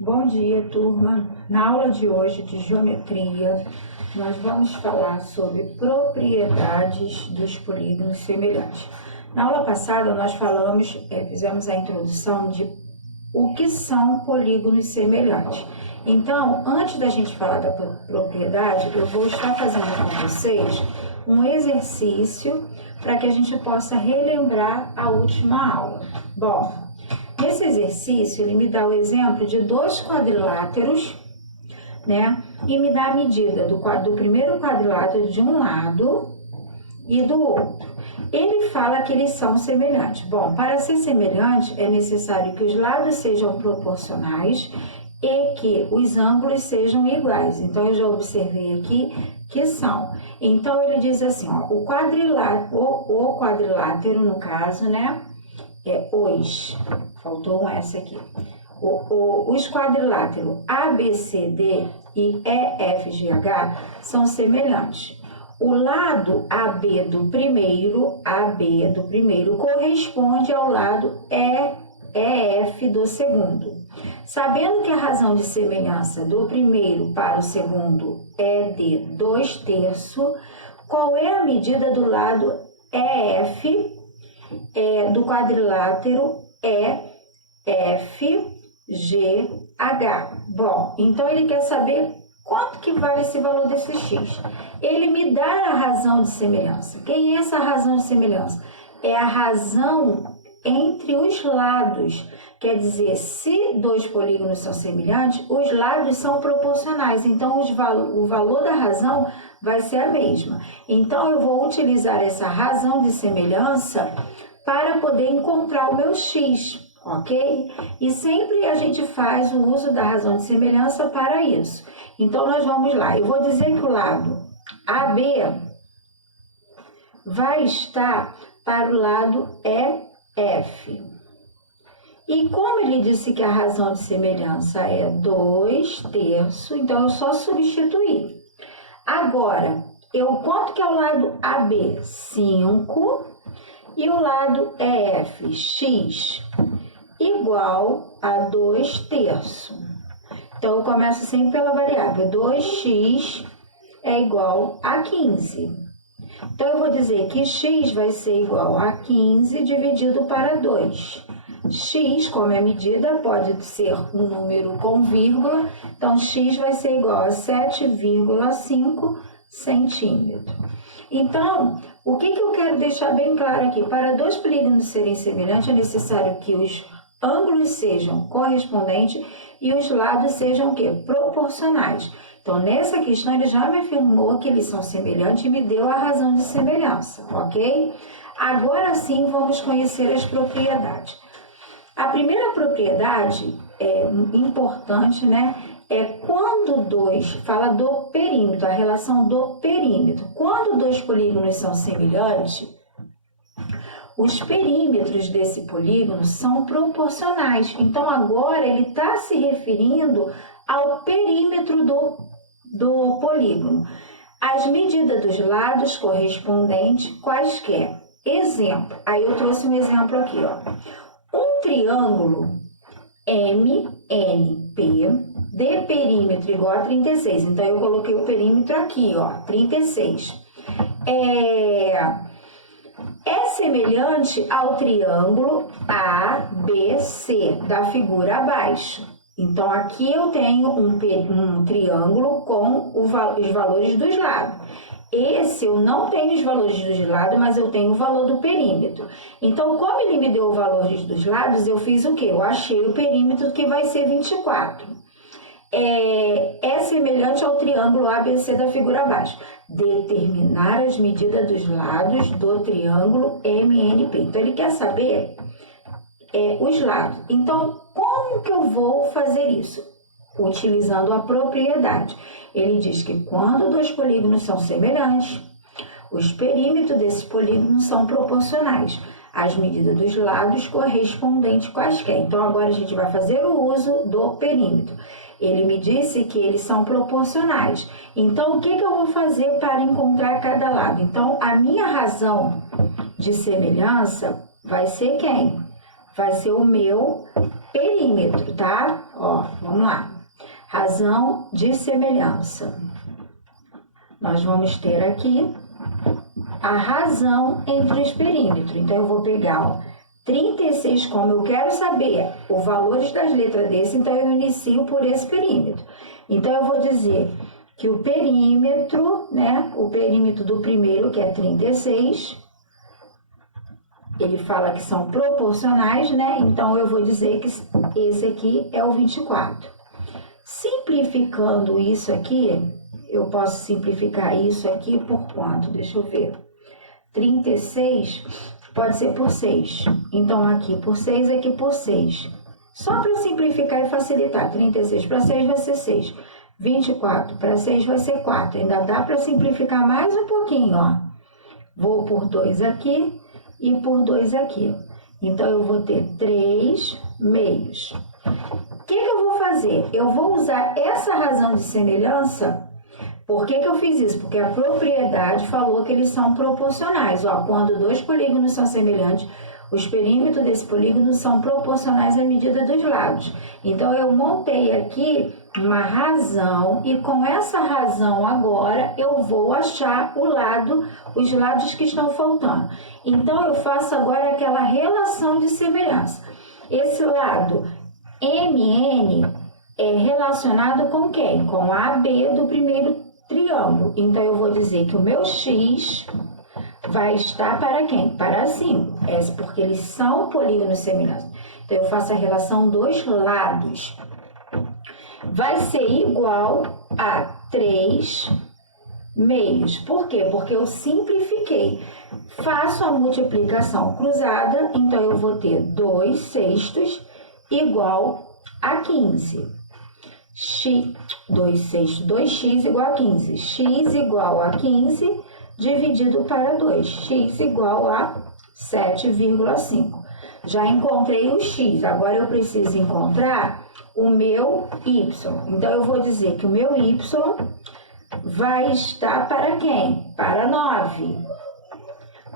Bom dia, turma. Na aula de hoje de geometria, nós vamos falar sobre propriedades dos polígonos semelhantes. Na aula passada, nós fizemos a introdução de o que são polígonos semelhantes. Então, antes da gente falar da propriedade, eu vou estar fazendo com vocês um exercício para que a gente possa relembrar a última aula. Bom, nesse exercício, ele me dá o exemplo de dois quadriláteros, né? E me dá a medida do primeiro quadrilátero de um lado e do outro. Ele fala que eles são semelhantes. Bom, para ser semelhante, é necessário que os lados sejam proporcionais e que os ângulos sejam iguais. Então, eu já observei aqui que são. Então, ele diz assim, ó, o quadrilátero, no caso, né? Faltou um S aqui. Os quadriláteros ABCD e EFGH são semelhantes. O lado AB do primeiro corresponde ao lado EF do segundo. Sabendo que a razão de semelhança do primeiro para o segundo é de 2/3, qual é a medida do lado EF do quadrilátero EFGH? Bom, então ele quer saber quanto que vale esse valor desse X. Ele me dá a razão de semelhança. Quem é essa razão de semelhança? É a razão entre os lados. Quer dizer, se dois polígonos são semelhantes, os lados são proporcionais. Então, o valor da razão vai ser a mesma. Então, eu vou utilizar essa razão de semelhança para poder encontrar o meu X, ok? E sempre a gente faz o uso da razão de semelhança para isso. Então, nós vamos lá. Eu vou dizer que o lado AB vai estar para o lado EF. E como ele disse que a razão de semelhança é 2/3, então eu só substituir. Agora, quanto que é o lado AB? 5. E o lado EF, X, igual a 2/3. Então, eu começo sempre pela variável. 2x é igual a 15. Então, eu vou dizer que x vai ser igual a 15 dividido para 2. X, como é medida, pode ser um número com vírgula. Então, x vai ser igual a 7,5 centímetros. Então, o que eu quero deixar bem claro aqui? Para dois polígonos serem semelhantes, é necessário que os ângulos sejam correspondentes e os lados sejam o quê? Proporcionais. Então, nessa questão, ele já me afirmou que eles são semelhantes e me deu a razão de semelhança, ok? Agora sim, vamos conhecer as propriedades. A primeira propriedade importante, né? É quando fala do perímetro, a relação do perímetro. Quando dois polígonos são semelhantes, os perímetros desse polígono são proporcionais. Então, agora ele está se referindo ao perímetro do polígono. As medidas dos lados correspondentes quaisquer. Exemplo, aí eu trouxe um exemplo aqui, ó. Um triângulo MNP de perímetro igual a 36. Então, eu coloquei o perímetro aqui, ó, 36. É semelhante ao triângulo ABC da figura abaixo. Então, aqui eu tenho um triângulo com os valores dos lados. Esse eu não tenho os valores dos lados, mas eu tenho o valor do perímetro. Então, como ele me deu o valor dos lados, eu fiz o quê? Eu achei o perímetro que vai ser 24. É semelhante ao triângulo ABC da figura abaixo. Determinar as medidas dos lados do triângulo MNP. Então, ele quer saber os lados. Então, como que eu vou fazer isso? Utilizando a propriedade. Ele diz que quando dois polígonos são semelhantes, os perímetros desses polígonos são proporcionais. As medidas dos lados correspondentes quaisquer. Então, agora a gente vai fazer o uso do perímetro. Ele me disse que eles são proporcionais. Então, o que eu vou fazer para encontrar cada lado? Então, a minha razão de semelhança vai ser quem? Vai ser o meu perímetro, tá? Ó, vamos lá. Razão de semelhança. Nós vamos ter aqui a razão entre os perímetros. Então, eu vou pegar, ó, 36, como eu quero saber os valores das letras desse, então eu inicio por esse perímetro. Então, eu vou dizer que o perímetro, né, o perímetro do primeiro, que é 36, ele fala que são proporcionais, né? Então, eu vou dizer que esse aqui é o 24. Simplificando isso aqui, eu posso simplificar isso aqui por quanto? Deixa eu ver. 36 pode ser por 6. Então, aqui por 6, aqui por 6. Só para simplificar e facilitar. 36 para 6 vai ser 6. 24 para 6 vai ser 4. Ainda dá para simplificar mais um pouquinho, ó. Vou por 2 aqui e por 2 aqui. Então, eu vou ter 3 meios. O que eu vou fazer? Eu vou usar essa razão de semelhança. Por que eu fiz isso? Porque a propriedade falou que eles são proporcionais. Ó, quando dois polígonos são semelhantes, os perímetros desse polígono são proporcionais à medida dos lados. Então, eu montei aqui uma razão e com essa razão agora eu vou achar os lados que estão faltando. Então, eu faço agora aquela relação de semelhança. Esse lado MN é relacionado com quem? Com AB do primeiro triângulo. Então, eu vou dizer que o meu X vai estar para quem? Para 5. É porque eles são polígonos semelhantes. Então, eu faço a relação dos lados. Vai ser igual a 3 meios. Por quê? Porque eu simplifiquei. Faço a multiplicação cruzada, então eu vou ter 2 sextos igual a 15. 2 sextos, 2x igual a 15. X igual a 15 dividido para 2. X igual a 7,5. Já encontrei o x, agora eu preciso encontrar o meu y. Então, eu vou dizer que o meu y vai estar para quem? Para 9.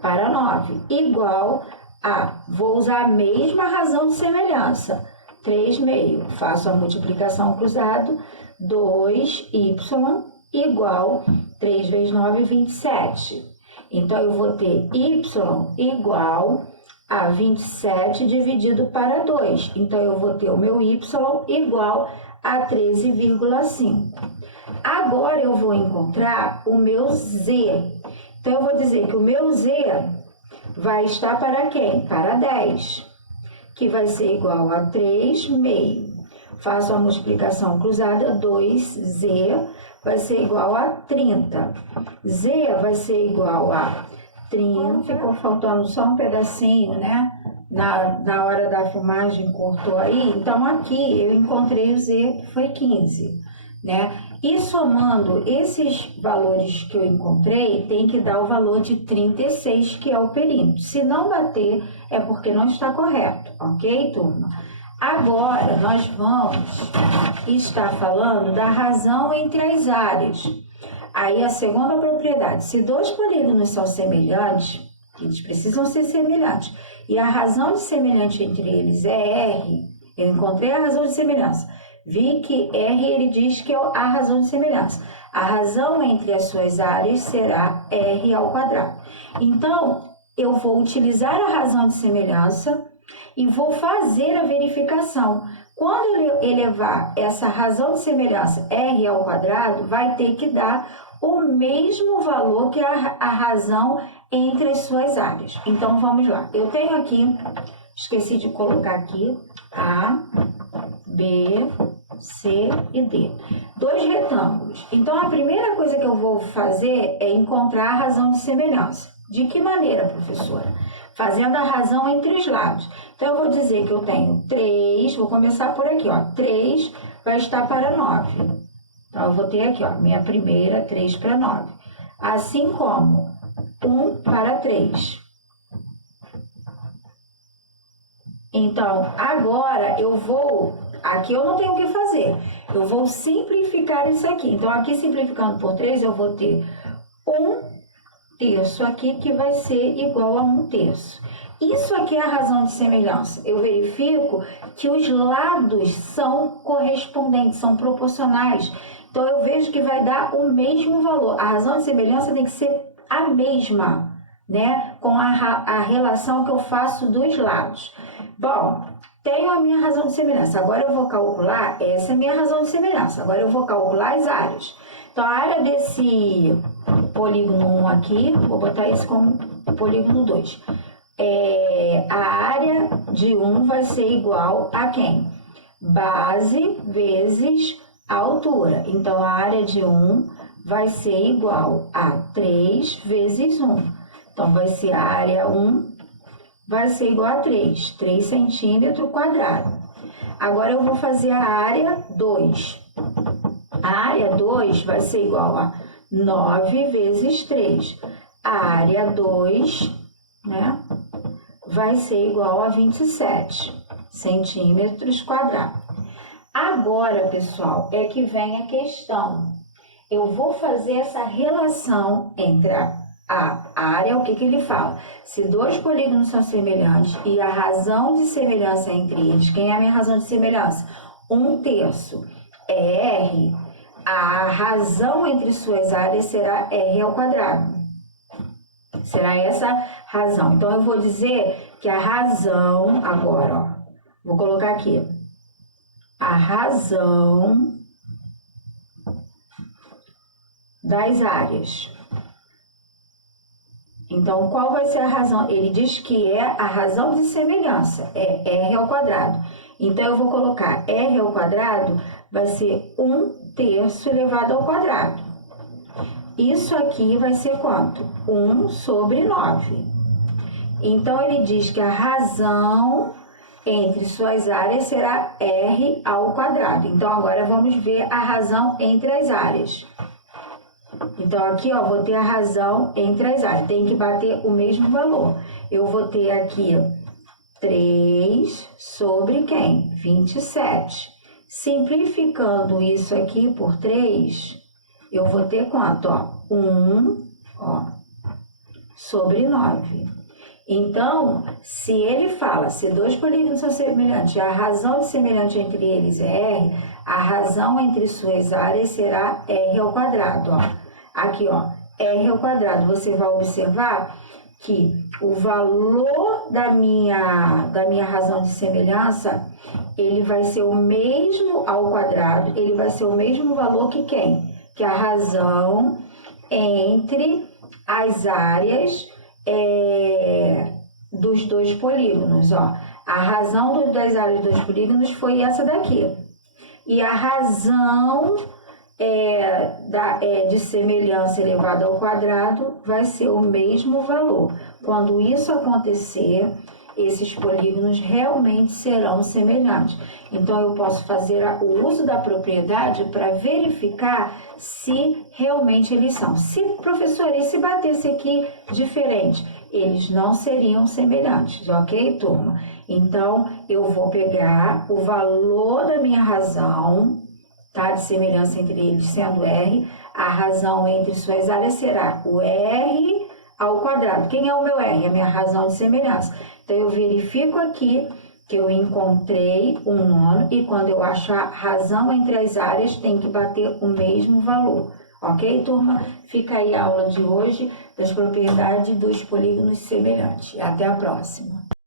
Para 9, igual a, vou usar a mesma razão de semelhança, 3 meio. Faço a multiplicação cruzada, 2y igual 3 vezes 9, 27. Então, eu vou ter y igual a 27 dividido para 2. Então, eu vou ter o meu y igual a 13,5. Agora, eu vou encontrar o meu z. Então, eu vou dizer que o meu z vai estar para quem? Para 10, que vai ser igual a 3 meio. Faço a multiplicação cruzada, 2z vai ser igual a 30. Z vai ser igual a 30. Ficou faltando só um pedacinho, né? Na hora da filmagem cortou aí. Então, aqui eu encontrei o z, que foi 15, né? E somando esses valores que eu encontrei, tem que dar o valor de 36, que é o perímetro. Se não bater, é porque não está correto, ok, turma? Agora, nós vamos estar falando da razão entre as áreas. Aí, a segunda propriedade, se dois polígonos são semelhantes, eles precisam ser semelhantes, e a razão de semelhante entre eles é R, eu encontrei a razão de semelhança. Vi que R, ele diz que é a razão de semelhança. A razão entre as suas áreas será R ao quadrado. Então, eu vou utilizar a razão de semelhança e vou fazer a verificação. Quando eu elevar essa razão de semelhança R ao quadrado, vai ter que dar o mesmo valor que a razão entre as suas áreas. Então, vamos lá. Eu tenho aqui, esqueci de colocar aqui, A, B, C e D. Dois retângulos. Então, a primeira coisa que eu vou fazer é encontrar a razão de semelhança. De que maneira, professora? Fazendo a razão entre os lados. Então, eu vou dizer que eu tenho 3, vou começar por aqui, ó. 3 vai estar para 9. Então, eu vou ter aqui, ó, minha primeira, 3 para 9. Assim como 1 para 3. Então, agora eu vou... Aqui eu não tenho o que fazer. Eu vou simplificar isso aqui. Então, aqui simplificando por 3, eu vou ter 1 terço aqui, que vai ser igual a 1 terço. Isso aqui é a razão de semelhança. Eu verifico que os lados são correspondentes, são proporcionais. Então, eu vejo que vai dar o mesmo valor. A razão de semelhança tem que ser a mesma, né? Com a relação que eu faço dos lados. Bom, tenho a minha razão de semelhança. Agora eu vou calcular, essa é a minha razão de semelhança. Agora eu vou calcular as áreas. Então, a área desse polígono 1 aqui, vou botar isso como polígono 2. A área de 1 vai ser igual a quem? Base vezes a altura. Então, a área de 1 vai ser igual a 3 vezes 1. Então, vai ser a área 1 vai ser igual a 3 centímetros quadrados. Agora, eu vou fazer a área 2. A área 2 vai ser igual a 9 vezes 3. A área 2, né, vai ser igual a 27 centímetros quadrados. Agora, pessoal, é que vem a questão. Eu vou fazer essa relação entre a área, o que ele fala? Se dois polígonos são semelhantes e a razão de semelhança entre eles, quem é a minha razão de semelhança? 1/3 é R, a razão entre suas áreas será R ao quadrado. Será essa razão. Então, eu vou dizer que a razão, agora, ó, vou colocar aqui, a razão das áreas. Então, qual vai ser a razão? Ele diz que é a razão de semelhança, é R ao quadrado. Então, eu vou colocar R ao quadrado, vai ser 1/3 elevado ao quadrado. Isso aqui vai ser quanto? 1 sobre 9. Então, ele diz que a razão entre suas áreas será R ao quadrado. Então, agora vamos ver a razão entre as áreas. Então, aqui, ó, vou ter a razão entre as áreas. Tem que bater o mesmo valor. Eu vou ter aqui 3 sobre quem? 27. Simplificando isso aqui por 3, eu vou ter quanto? Ó, 1, ó, sobre 9. Então, se ele fala, se dois polígonos são semelhantes, a razão de semelhante entre eles é R, a razão entre suas áreas será R ao quadrado, ó. Aqui, ó, R ao quadrado. Você vai observar que o valor da minha razão de semelhança, ele vai ser o mesmo ao quadrado, ele vai ser o mesmo valor que quem? Que a razão entre as áreas dos dois polígonos, ó. A razão das áreas dos polígonos foi essa daqui. E a razão de semelhança elevada ao quadrado vai ser o mesmo valor. Quando isso acontecer, esses polígonos realmente serão semelhantes. Então, eu posso fazer o uso da propriedade para verificar se realmente eles são. Se, professor, e se batesse aqui diferente? Eles não seriam semelhantes, ok, turma? Então, eu vou pegar o valor da minha razão, tá, de semelhança entre eles sendo R, a razão entre suas áreas será o R ao quadrado. Quem é o meu R? A minha razão de semelhança. Então, eu verifico aqui que eu encontrei um nono e quando eu achar razão entre as áreas, tem que bater o mesmo valor. Ok, turma? Fica aí a aula de hoje das propriedades dos polígonos semelhantes. Até a próxima.